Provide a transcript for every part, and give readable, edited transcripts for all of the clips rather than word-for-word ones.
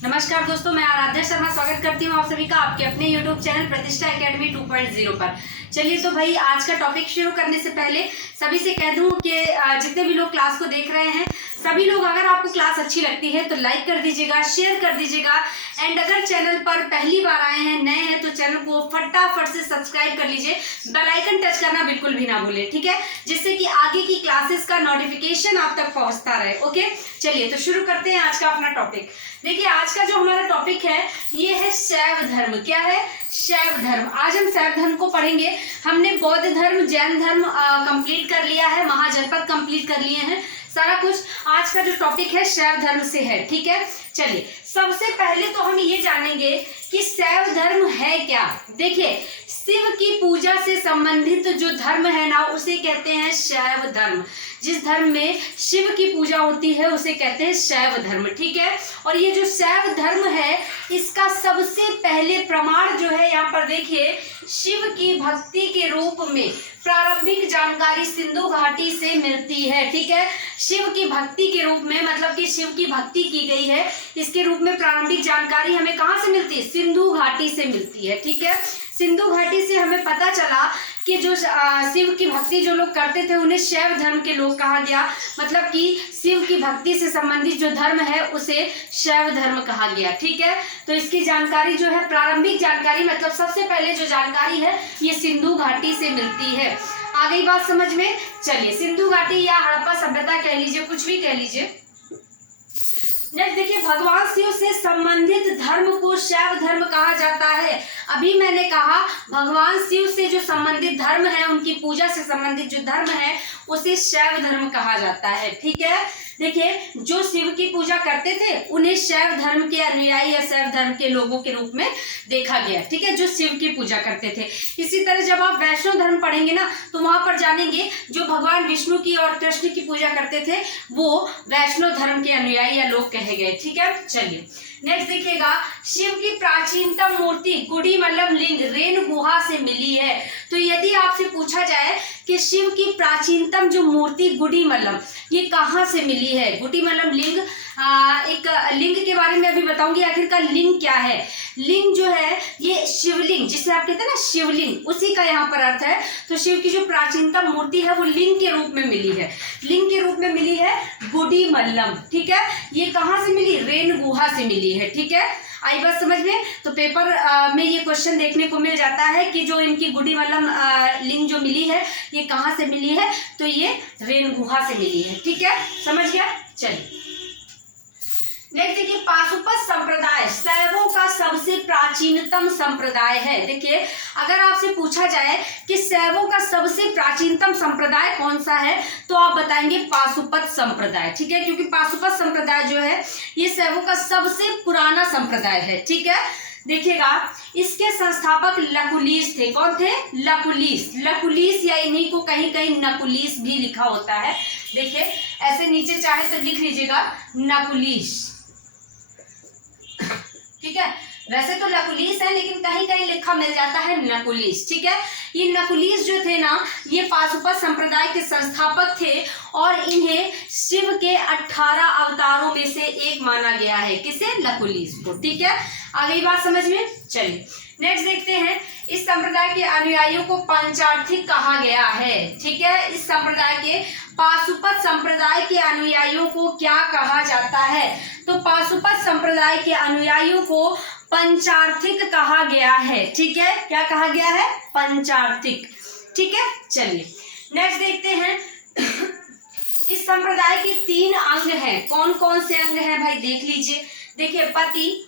नमस्कार दोस्तों, मैं आराध्या शर्मा स्वागत करती हूँ आप सभी का आपके अपने YouTube चैनल प्रतिष्ठा एकेडमी 2.0 पर। चलिए तो भाई, आज का टॉपिक शुरू करने से पहले सभी से कह दूं कि जितने भी लोग क्लास को देख रहे हैं, सभी लोग अगर आपको क्लास अच्छी लगती है तो लाइक कर दीजिएगा, शेयर कर दीजिएगा। एंड अगर चैनल पर पहली बार आए हैं, नए हैं, तो चैनल को फटाफट से सब्सक्राइब कर लीजिए। बेल आइकन टच करना बिल्कुल भी ना भूलें, ठीक है, जिससे कि आगे की क्लासेस का नोटिफिकेशन आप तक पहुंचता रहे। ओके, चलिए तो शुरू करते हैं आज का अपना टॉपिक। देखिए, आज का जो हमारा टॉपिक है ये है शैव धर्म। क्या है? शैव धर्म। आज हम शैव धर्म को पढ़ेंगे। हमने बौद्ध धर्म, जैन धर्म कंप्लीट कर लिया है, महाजनपद कंप्लीट कर लिए हैं, सारा कुछ। आज का जो टॉपिक है शैव धर्म से है, ठीक है। चलिए, सबसे पहले तो हम ये जानेंगे कि शैव धर्म है क्या। देखिए, शिव की पूजा से संबंधित जो धर्म है ना, उसे कहते हैं शैव धर्म। जिस धर्म में शिव की पूजा होती है उसे कहते हैं शैव धर्म, ठीक है। और ये जो शैव धर्म है, इसका सबसे पहले प्रमाण जो है, यहाँ पर देखिए, शिव की भक्ति के रूप में प्रारंभिक जानकारी सिंधु घाटी से मिलती है, ठीक है। शिव की भक्ति के रूप में, मतलब कि शिव की भक्ति की गई है, इसके रूप में प्रारंभिक जानकारी हमें कहाँ से मिलती है? सिंधु घाटी से मिलती है, ठीक है। सिंधु घाटी से हमें पता चला कि जो शिव की भक्ति जो लोग करते थे उन्हें शैव धर्म के लोग कहा गया। मतलब कि शिव की भक्ति से संबंधित जो धर्म है उसे शैव धर्म कहा गया, ठीक है। तो इसकी जानकारी जो है, प्रारंभिक जानकारी, मतलब सबसे पहले जो जानकारी है, ये सिंधु घाटी से मिलती है। आ गई बात समझ में? चलिए, सिंधु घाटी या हड़प्पा सभ्यता कह लीजिए, कुछ भी कह लीजिए। नेक्स्ट देखिए, भगवान शिव से संबंधित धर्म को शैव धर्म कहा जाता है। अभी मैंने कहा भगवान शिव से जो संबंधित धर्म है, उनकी पूजा से संबंधित जो धर्म है, उसे शैव धर्म कहा जाता है, ठीक है। देखिए, जो शिव की पूजा करते थे उन्हें शैव धर्म के अनुयायी या शैव धर्म के लोगों के रूप में देखा गया, ठीक है, जो शिव की पूजा करते थे। इसी तरह जब आप वैष्णव धर्म पढ़ेंगे ना, तो वहां पर जानेंगे जो भगवान विष्णु की और कृष्ण की पूजा करते थे वो वैष्णव धर्म के अनुयायी या लोग कहे गए, ठीक है। चलिए, नेक्स्ट देखिएगा, शिव की प्राचीनतम मूर्ति गुड़ीमल्लम लिंग रेन गुहा से मिली है। तो यदि आपसे पूछा जाए कि शिव की प्राचीनतम जो मूर्ति गुड़ीमल्लम, ये कहाँ से मिली है? गुड़ीमल्लम लिंग, एक लिंग के बारे में अभी बताऊंगी, आखिरकार लिंग क्या है। लिंग जो है ये शिवलिंग, जिसे आप कहते हैं ना शिवलिंग, उसी का यहाँ पर अर्थ है। तो शिव की जो प्राचीनतम मूर्ति है वो लिंग के रूप में मिली है, लिंग के रूप में मिली है गुड़ीमल्लम, ठीक है। ये कहाँ से मिली? रेन गुहा से मिली है, ठीक है। आई बात समझ में? तो पेपर में ये क्वेश्चन देखने को मिल जाता है कि जो इनकी गुड़ीमल्लम लिंग जो मिली है, ये कहाँ से मिली है? तो ये रेन गुहा से मिली है, ठीक है, समझ गया। चलिए, नेक्स्ट देखिए, पाशुपत संप्रदाय शैवों का सबसे प्राचीनतम संप्रदाय है। देखिए, अगर आपसे पूछा जाए कि शैवों का सबसे प्राचीनतम संप्रदाय कौन सा है, तो आप बताएंगे पाशुपत संप्रदाय, ठीक है, क्योंकि पाशुपत संप्रदाय जो है ये शैवों का सबसे पुराना संप्रदाय है, ठीक है। देखिएगा, इसके संस्थापक लकुलिस थे। कौन थे? लकुलिस। लकुलिस या इन्हीं को कहीं कहीं नकुलिस भी लिखा होता है। देखिए, ऐसे नीचे चाहे तो लिख लीजिएगा नकुलिस, ठीक है। वैसे तो लकुलिस है, लेकिन कहीं कहीं लिखा मिल जाता है नकुलिस, ठीक है। ये नकुलिस जो थे ना, ये पाशुपत संप्रदाय के संस्थापक थे और इन्हें शिव के 18 अवतारों में से एक माना गया है। किसे? लकुलिस को, ठीक है। आ गई बात समझ में? चलिए, नेक्स्ट देखते हैं, इस संप्रदाय के अनुयायियों को पंचार्थिक कहा गया है, ठीक है। इस संप्रदाय के, पाशुपत संप्रदाय के अनुयायियों को क्या कहा जाता है? तो पाशुपत संप्रदाय के अनुयायियों को पंचार्थिक कहा गया है, ठीक है। क्या कहा गया है? पंचार्थिक, ठीक है। चलिए, नेक्स्ट देखते हैं, इस संप्रदाय के 3 अंग हैं। कौन कौन से अंग हैं भाई? देख लीजिए। देखिए, पति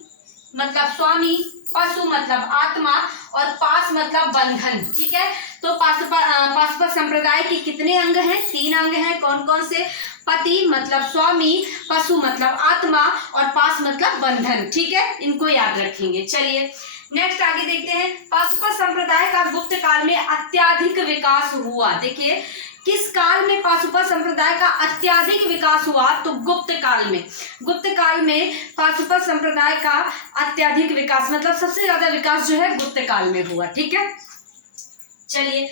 मतलब स्वामी, पशु मतलब आत्मा, और पास मतलब बंधन, ठीक है। तो पाशुपत संप्रदाय के कितने अंग हैं? 3 अंग हैं। कौन कौन से? पति मतलब स्वामी, पशु मतलब आत्मा, और पास मतलब बंधन, ठीक है। इनको याद रखेंगे। चलिए, नेक्स्ट आगे देखते हैं, पाशुपत संप्रदाय का गुप्त काल में अत्याधिक विकास हुआ। देखिए, किस काल में पाशुपत संप्रदाय का अत्याधिक विकास हुआ? तो गुप्त काल में। गुप्त काल में पाशुपत संप्रदाय का अत्याधिक विकास, मतलब सबसे ज्यादा विकास जो है गुप्त काल में हुआ, ठीक है। चलिए,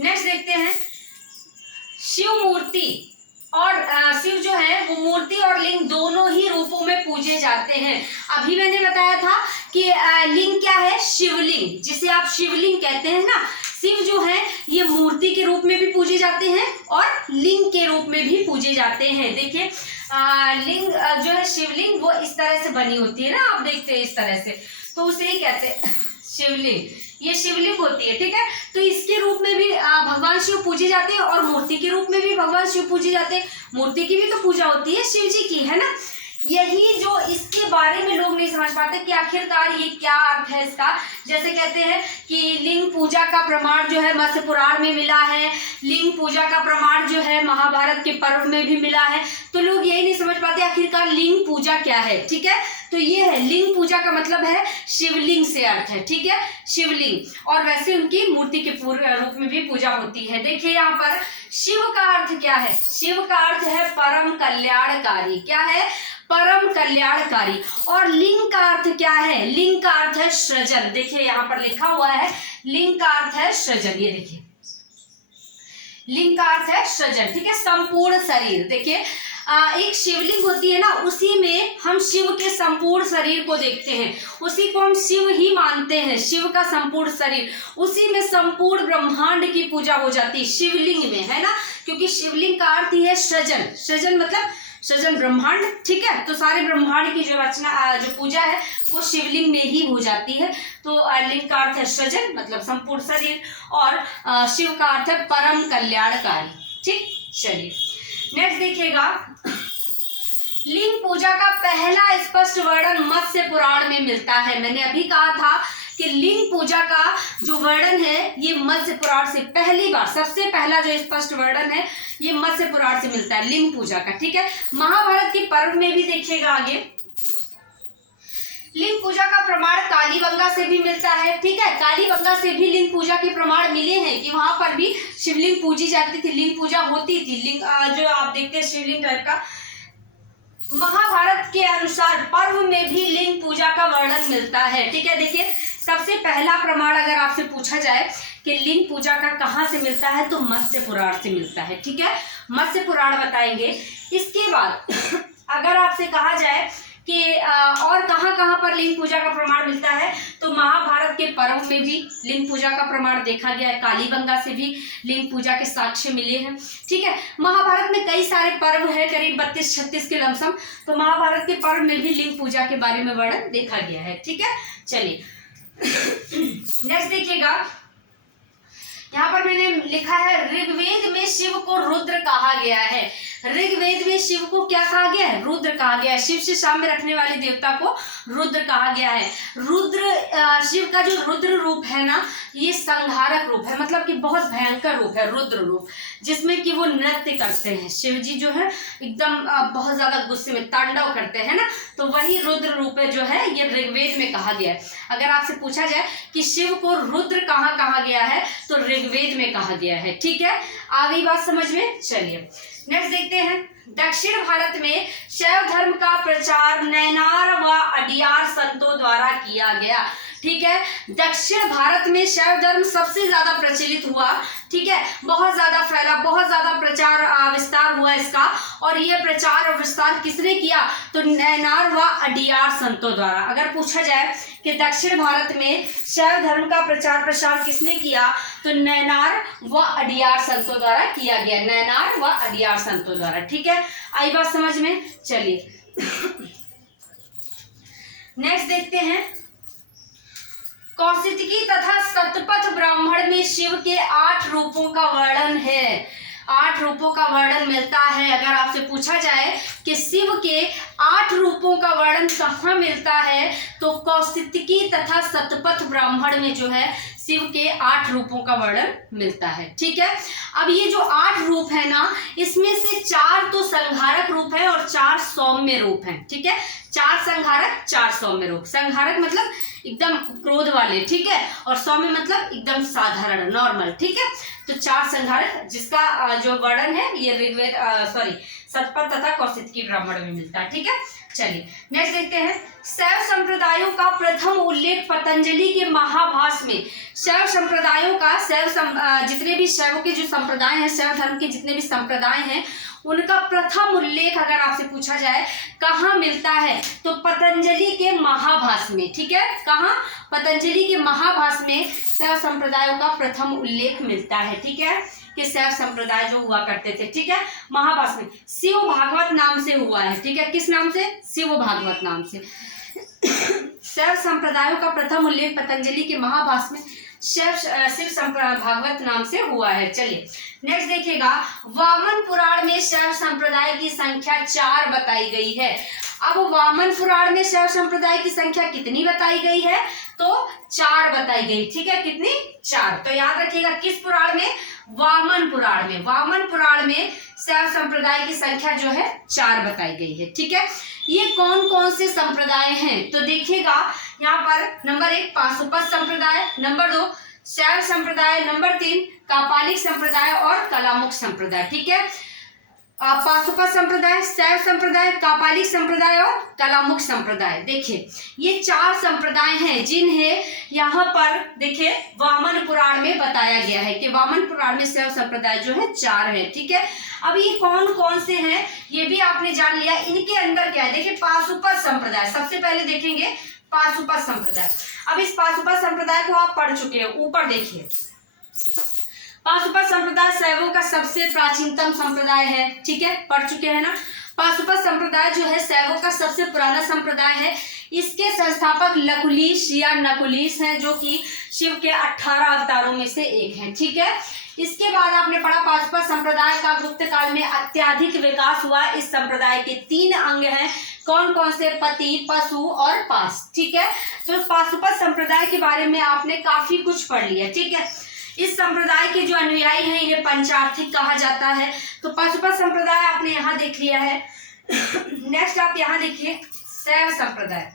नेक्स्ट देखते हैं, शिव मूर्ति और शिव जो है वो मूर्ति और लिंग दोनों ही रूपों में पूजा पूजे जाते हैं। अभी मैंने बताया था कि लिंग क्या है, शिवलिंग, जिसे आप शिवलिंग कहते हैं ना। शिव जो है ये मूर्ति के रूप में भी पूजे जाते हैं और लिंग के रूप में भी पूजे जाते हैं। देखिए लिंग जो है शिवलिंग वो इस तरह से बनी होती है ना, आप देखते हैं इस तरह से, तो उसे ही कहते हैं शिवलिंग, ये शिवलिंग होती है, ठीक है। तो इसके रूप में भी भगवान शिव पूजे जाते हैं और मूर्ति के रूप में भी भगवान शिव पूजे जाते हैं। मूर्ति की भी तो पूजा होती है शिव जी की, है ना। यही जो इसके बारे में लोग नहीं समझ पाते कि आखिरकार ये क्या अर्थ है इसका। जैसे कहते हैं कि लिंग पूजा का प्रमाण जो है मत्स्य पुराण में मिला है, लिंग पूजा का प्रमाण जो है महाभारत के पर्व में भी मिला है। तो लोग यही नहीं समझ पाते आखिरकार लिंग पूजा क्या है, ठीक है। तो ये है लिंग पूजा का मतलब है शिवलिंग से अर्थ है, ठीक है, शिवलिंग। और वैसे उनकी मूर्ति के रूप में भी पूजा होती है। देखिए यहाँ पर शिव का अर्थ क्या है, शिव का अर्थ है परम कल्याणकारी, क्या है, परम कल्याणकारी। और लिंग का अर्थ क्या है, लिंग का अर्थ है सृजन। देखिए यहाँ पर लिखा हुआ है लिंग का अर्थ है सृजन, ये देखिए लिंग का अर्थ है सृजन, ठीक है, संपूर्ण शरीर। देखिए एक शिवलिंग होती है ना, उसी में हम शिव के संपूर्ण शरीर को देखते हैं, उसी को हम शिव ही मानते हैं, शिव का संपूर्ण शरीर, उसी में संपूर्ण ब्रह्मांड की पूजा हो जाती है शिवलिंग में, है ना। क्योंकि शिवलिंग का अर्थ ही है सृजन, सृजन मतलब सृजन ब्रह्मांड, ठीक है। तो सारे ब्रह्मांड की जो रचना जो पूजा है वो शिवलिंग में ही हो जाती है। तो लिंग का अर्थ है सृजन मतलब संपूर्ण शरीर, और शिव का अर्थ है परम कल्याणकारी, ठीक। चलिए नेक्स्ट देखिएगा, लिंग पूजा का पहला स्पष्ट वर्णन मत्स्य पुराण में मिलता है। मैंने अभी कहा था कि लिंग पूजा का जो वर्णन है ये मत्स्य पुराण से पहली बार, सबसे पहला जो स्पष्ट वर्णन है ये मत्स्य पुराण से मिलता है लिंग पूजा का, ठीक है। महाभारत के पर्व में भी देखिएगा आगे लिंग पूजा का प्रमाण कालीबंगा से भी मिलता है, ठीक है। कालीबंगा से भी लिंग पूजा के प्रमाण मिले हैं कि वहां पर भी शिवलिंग पूजी जाती थी, लिंग पूजा होती थी। लिंग जो आप देखते हैं शिवलिंग टाइप का। महाभारत के अनुसार पर्व में भी लिंग पूजा का वर्णन मिलता है, ठीक है। देखिए सबसे पहला प्रमाण अगर आपसे पूछा जाए कि लिंग पूजा का कहाँ से मिलता है तो मत्स्य पुराण से मिलता है, ठीक है, मत्स्य पुराण बताएंगे। इसके बाद अगर आपसे कहा जाए कि और कहाँ कहाँ पर लिंग पूजा का प्रमाण मिलता है तो महाभारत के पर्व में भी लिंग पूजा का प्रमाण देखा गया है, कालीबंगा से भी लिंग पूजा के साक्ष्य मिले हैं, ठीक है। महाभारत में कई सारे पर्व है, करीब 32-36 के लमसम, तो महाभारत के पर्व में भी लिंग पूजा के बारे में वर्णन देखा गया है, ठीक है। चलिए नेक्स्ट देखिएगा, यहाँ पर मैंने लिखा है ऋग्वेद में शिव को रुद्र कहा गया है। ऋग्वेद में शिव को क्या कहा गया है, रुद्र कहा गया है। शिव से साम्य रखने वाले देवता को रुद्र कहा गया है। रुद्र शिव का जो रुद्र रूप है ना ये संहारक रूप है, मतलब कि बहुत भयंकर रूप है रुद्र रूप, जिसमें कि वो नृत्य करते हैं। शिव जी जो है एकदम बहुत ज्यादा गुस्से में तांडव करते हैं ना, तो वही रुद्र रूप है जो है ये ऋग्वेद में कहा गया है। अगर आपसे पूछा जाए कि शिव को रुद्र कहाँ कहा गया है तो ऋग्वेद में कहा गया है, ठीक है। आ गई बात समझ में। चलिए नेक्स्ट देखते हैं, दक्षिण भारत में शैव धर्म का प्रचार नैनार व अडियार संतों द्वारा किया गया, ठीक है। दक्षिण भारत में शैव धर्म सबसे ज्यादा प्रचलित हुआ, ठीक है, बहुत ज्यादा फैला, बहुत ज्यादा प्रचार विस्तार हुआ इसका। और ये प्रचार और विस्तार किसने किया तो नैनार व अडियार संतों द्वारा। अगर पूछा जाए कि दक्षिण भारत में शैव धर्म का प्रचार प्रसार किसने किया तो नैनार व अडियार संतों द्वारा किया गया, नैनार व अडियार संतों द्वारा, ठीक है। आई बात समझ में। चलिए नेक्स्ट देखते हैं, कौशिकी तथा शतपथ ब्राह्मण में शिव के 8 रूपों का वर्णन है, 8 रूपों का वर्णन मिलता है। अगर आपसे पूछा जाए कि शिव के 8 रूपों का वर्णन कहाँ मिलता है तो कौशिकी तथा शतपथ ब्राह्मण में जो है शिव के 8 रूपों का वर्णन मिलता है, ठीक है। अब ये जो 8 रूप है ना इसमें से 4 तो संहारक रूप है और 4 सौम्य रूप है, ठीक है। 4 संहारक 4 सौम्य रूप। संहारक मतलब एकदम क्रोध वाले, ठीक है, और सौम्य मतलब एकदम साधारण नॉर्मल, ठीक है। तो 4 संहारक जिसका जो वर्णन है ये ऋग्वेद शतपथ तथा कौशिकी ब्राह्मण में मिलता है, ठीक है। चलिए नेक्स्ट देखते हैं, शैव संप्रदायों का प्रथम उल्लेख पतंजलि के महाभाष्य में। शैव संप्रदायों का जितने भी शैव के जो संप्रदाय हैं, शैव धर्म के जितने भी संप्रदाय हैं उनका प्रथम उल्लेख अगर आपसे पूछा जाए कहाँ मिलता है तो पतंजलि के महाभाष्य में। ठीक है, कहाँ? पतंजलि के महाभाष्य में शैव संप्रदायों का प्रथम उल्लेख मिलता है। ठीक है, कि शैव संप्रदाय जो हुआ करते थे, ठीक है, महाभाष्य में शिव भागवत नाम से हुआ है। ठीक है, किस नाम से? शिव भागवत नाम से। शैव संप्रदायों का प्रथम उल्लेख पतंजलि के महाभाष्य में शिव भागवत नाम से हुआ है। चलिए नेक्स्ट देखिएगा, वामन पुराण में शैव संप्रदाय की संख्या 4 बताई गई है। अब वामन पुराण में शैव संप्रदाय की संख्या कितनी बताई गई है? तो 4 बताई गई। ठीक है, कितनी? 4। तो याद रखिएगा किस पुराण में? वामन पुराण में। वामन पुराण में शैव संप्रदाय की संख्या जो है 4 बताई गई है। ठीक है, ये कौन कौन से संप्रदाय हैं? तो देखिएगा यहाँ पर नंबर 1 पाशुपत संप्रदाय, नंबर 2 शैव संप्रदाय, नंबर 3 कापालिक संप्रदाय और कलामुख संप्रदाय। ठीक है, पाशुपत संप्रदाय, शैव संप्रदाय, कापालिक संप्रदाय और कलामुख संप्रदाय। देखिए ये 4 संप्रदाय हैं जिन्हें यहाँ पर देखिए वामन पुराण में बताया गया है कि वामन पुराण में शैव संप्रदाय जो है 4 है। ठीक है, अब ये कौन कौन से हैं ये भी आपने जान लिया। इनके अंदर क्या है? देखिए पाशुपत संप्रदाय सबसे पहले देखेंगे, पाशुपत संप्रदाय। अब इस पाशुपत संप्रदाय को आप पढ़ चुके हैं, ऊपर देखिए। पाशुपत संप्रदाय शैवों का सबसे प्राचीनतम संप्रदाय है। ठीक है, पढ़ चुके हैं ना। पाशुपत संप्रदाय जो है शैवों का सबसे पुराना संप्रदाय है। इसके संस्थापक लकुलिश या नकुलिश हैं जो कि शिव के 18 अवतारों में से एक हैं। ठीक है, इसके बाद आपने पढ़ा पाशुपत संप्रदाय का गुप्त काल में अत्यधिक विकास हुआ। इस संप्रदाय के 3 अंग हैं, कौन कौन से? पति, पशु और पाश। ठीक है, तो पाशुपत संप्रदाय के बारे में आपने काफी कुछ पढ़ लिया। ठीक है, इस संप्रदाय के जो अनुयायी हैं इन्हें पंचार्थिक कहा जाता है। तो पाशुपत संप्रदाय आपने यहाँ देख लिया है। नेक्स्ट आप यहाँ देखिए शैव संप्रदाय,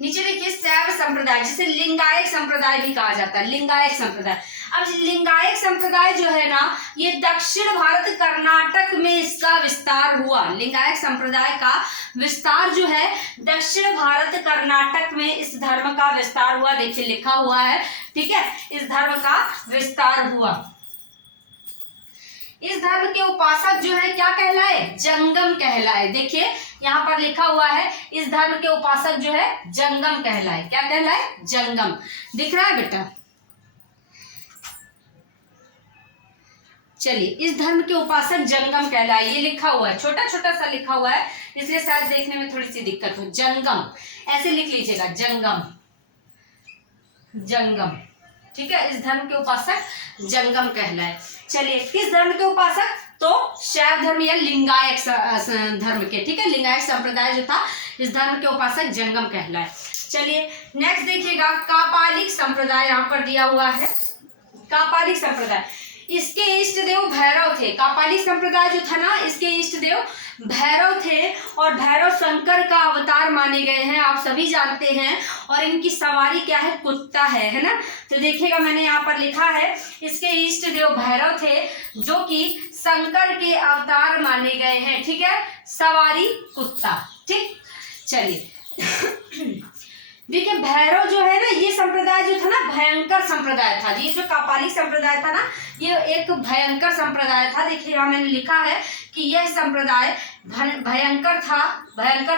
नीचे देखिए शैव संप्रदाय जिसे लिंगायत संप्रदाय भी कहा जाता है। लिंगायत संप्रदाय, अब लिंगायत संप्रदाय जो है ना ये दक्षिण भारत कर्नाटक में इसका विस्तार हुआ। लिंगायत संप्रदाय का विस्तार जो है दक्षिण भारत कर्नाटक में इस धर्म का विस्तार हुआ। देखिए लिखा हुआ है। ठीक है, इस धर्म का विस्तार हुआ। इस धर्म के उपासक जो है क्या कहलाए? जंगम कहलाए। देखिए यहाँ पर लिखा हुआ है इस धर्म के उपासक जो है जंगम कहलाए। क्या कहलाए? जंगम। दिख रहा है बेटा? चलिए, इस धर्म के उपासक जंगम कहलाए, ये लिखा हुआ है, छोटा छोटा सा लिखा हुआ है इसलिए शायद देखने में थोड़ी सी दिक्कत हो। जंगम ऐसे लिख लीजिएगा, जंगम, जंगम। ठीक है, इस धर्म के उपासक जंगम कहलाए। चलिए, किस धर्म के उपासक? तो शैव धर्म या लिंगायत धर्म के। ठीक है, लिंगायत संप्रदाय जो था इस धर्म के उपासक जंगम कहलाए। चलिए नेक्स्ट देखिएगा कापालिक संप्रदाय, यहाँ पर दिया हुआ है कापालिक संप्रदाय। इसके इष्ट देव भैरव थे। कापालिक संप्रदाय जो था ना इसके इष्ट देव भैरव थे और भैरव शंकर का अवतार माने गए हैं, आप सभी जानते हैं। और इनकी सवारी क्या है? कुत्ता है ना। तो देखिएगा मैंने यहाँ पर लिखा है इसके इष्ट देव भैरव थे जो कि शंकर के अवतार माने गए हैं। ठीक है, सवारी कुत्ता। ठीक, चलिए देखिए भैरव जो है ना ये संप्रदाय जो था ना भयंकर संप्रदाय था। ये जो कापालिक संप्रदाय था ना ये एक भयंकर संप्रदाय था। देखिए यहाँ मैंने लिखा है कि यह संप्रदाय भयंकर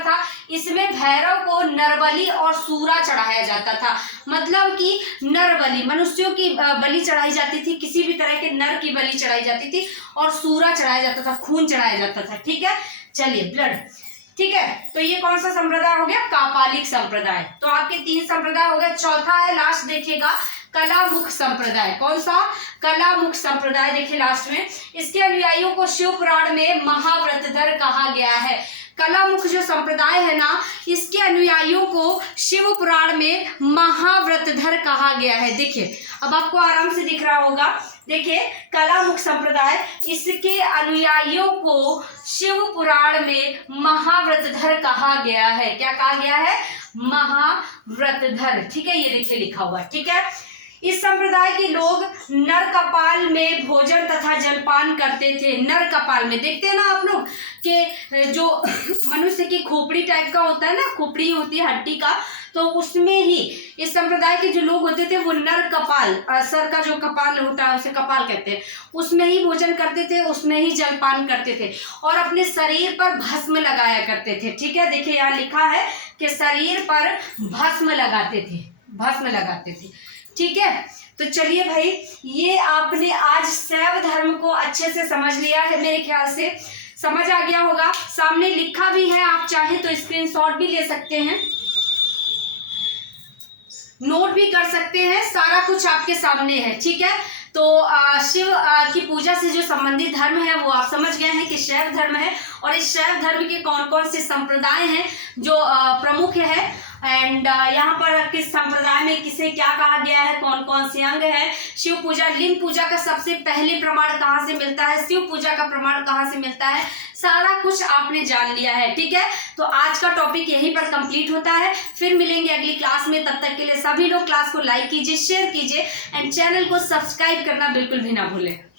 था। इसमें भैरव को नरबलि और सूरा चढ़ाया जाता था। मतलब कि नरबलि मनुष्यों की बलि चढ़ाई जाती थी, किसी भी तरह के नर की बलि चढ़ाई जाती थी और सूरा चढ़ाया जाता था, खून चढ़ाया जाता था। ठीक है, चलिए ब्लड। ठीक है, तो ये कौन सा संप्रदाय हो गया? कापालिक संप्रदाय। तो आपके 3 संप्रदाय हो गए। चौथा है लास्ट देखिएगा कलामुख संप्रदाय। कौन सा? कलामुख संप्रदाय। देखिए लास्ट में इसके अनुयायियों को शिव पुराण में महाव्रतधर कहा गया है। कलामुख जो संप्रदाय है ना इसके अनुयायियों को शिव पुराण में महाव्रतधर कहा गया है। देखिए अब आपको आराम से दिख रहा होगा। देखिए कलामुख संप्रदाय इसके अनुयायियों को शिव पुराण में महाव्रतधर कहा गया है। क्या कहा गया है? महाव्रतधर। ठीक है, ये देखिए लिखा हुआ। ठीक है, इस संप्रदाय के लोग नर कपाल में भोजन तथा जलपान करते थे। नर कपाल में देखते हैं ना आप लोग कि जो मनुष्य की खोपड़ी टाइप का होता है ना, खोपड़ी होती है हड्डी का, तो उसमें ही इस संप्रदाय के जो लोग होते थे वो नर कपाल, सर का जो कपाल होता है उसे कपाल कहते हैं, उसमें ही भोजन करते थे, उसमें ही जलपान करते थे और अपने शरीर पर भस्म लगाया करते थे। ठीक है, देखिए यहाँ लिखा है कि शरीर पर भस्म लगाते थे, भस्म लगाते थे। ठीक है, तो चलिए भाई, ये आपने आज शैव धर्म को अच्छे से समझ लिया है, मेरे ख्याल से समझ आ गया होगा। सामने लिखा भी है, आप चाहें तो स्क्रीनशॉट भी ले सकते हैं, नोट भी कर सकते हैं, सारा कुछ आपके सामने है। ठीक है, तो शिव की पूजा से जो संबंधित धर्म है वो आप समझ गए हैं कि शैव धर्म है, और इस शैव धर्म के कौन कौन से संप्रदाय हैं जो प्रमुख है, एंड यहाँ पर किस संप्रदाय में किसे क्या कहा गया है, कौन कौन से अंग है। शिव पूजा, लिंग पूजा का सबसे पहले प्रमाण कहाँ से मिलता है, शिव पूजा का प्रमाण कहाँ से मिलता है, सारा कुछ आपने जान लिया है। ठीक है, तो आज का टॉपिक यहीं पर कंप्लीट होता है, फिर मिलेंगे अगली क्लास में। तब तक के लिए सभी लोग क्लास को लाइक कीजिए, शेयर कीजिए एंड चैनल को सब्सक्राइब करना बिल्कुल भी ना भूलें।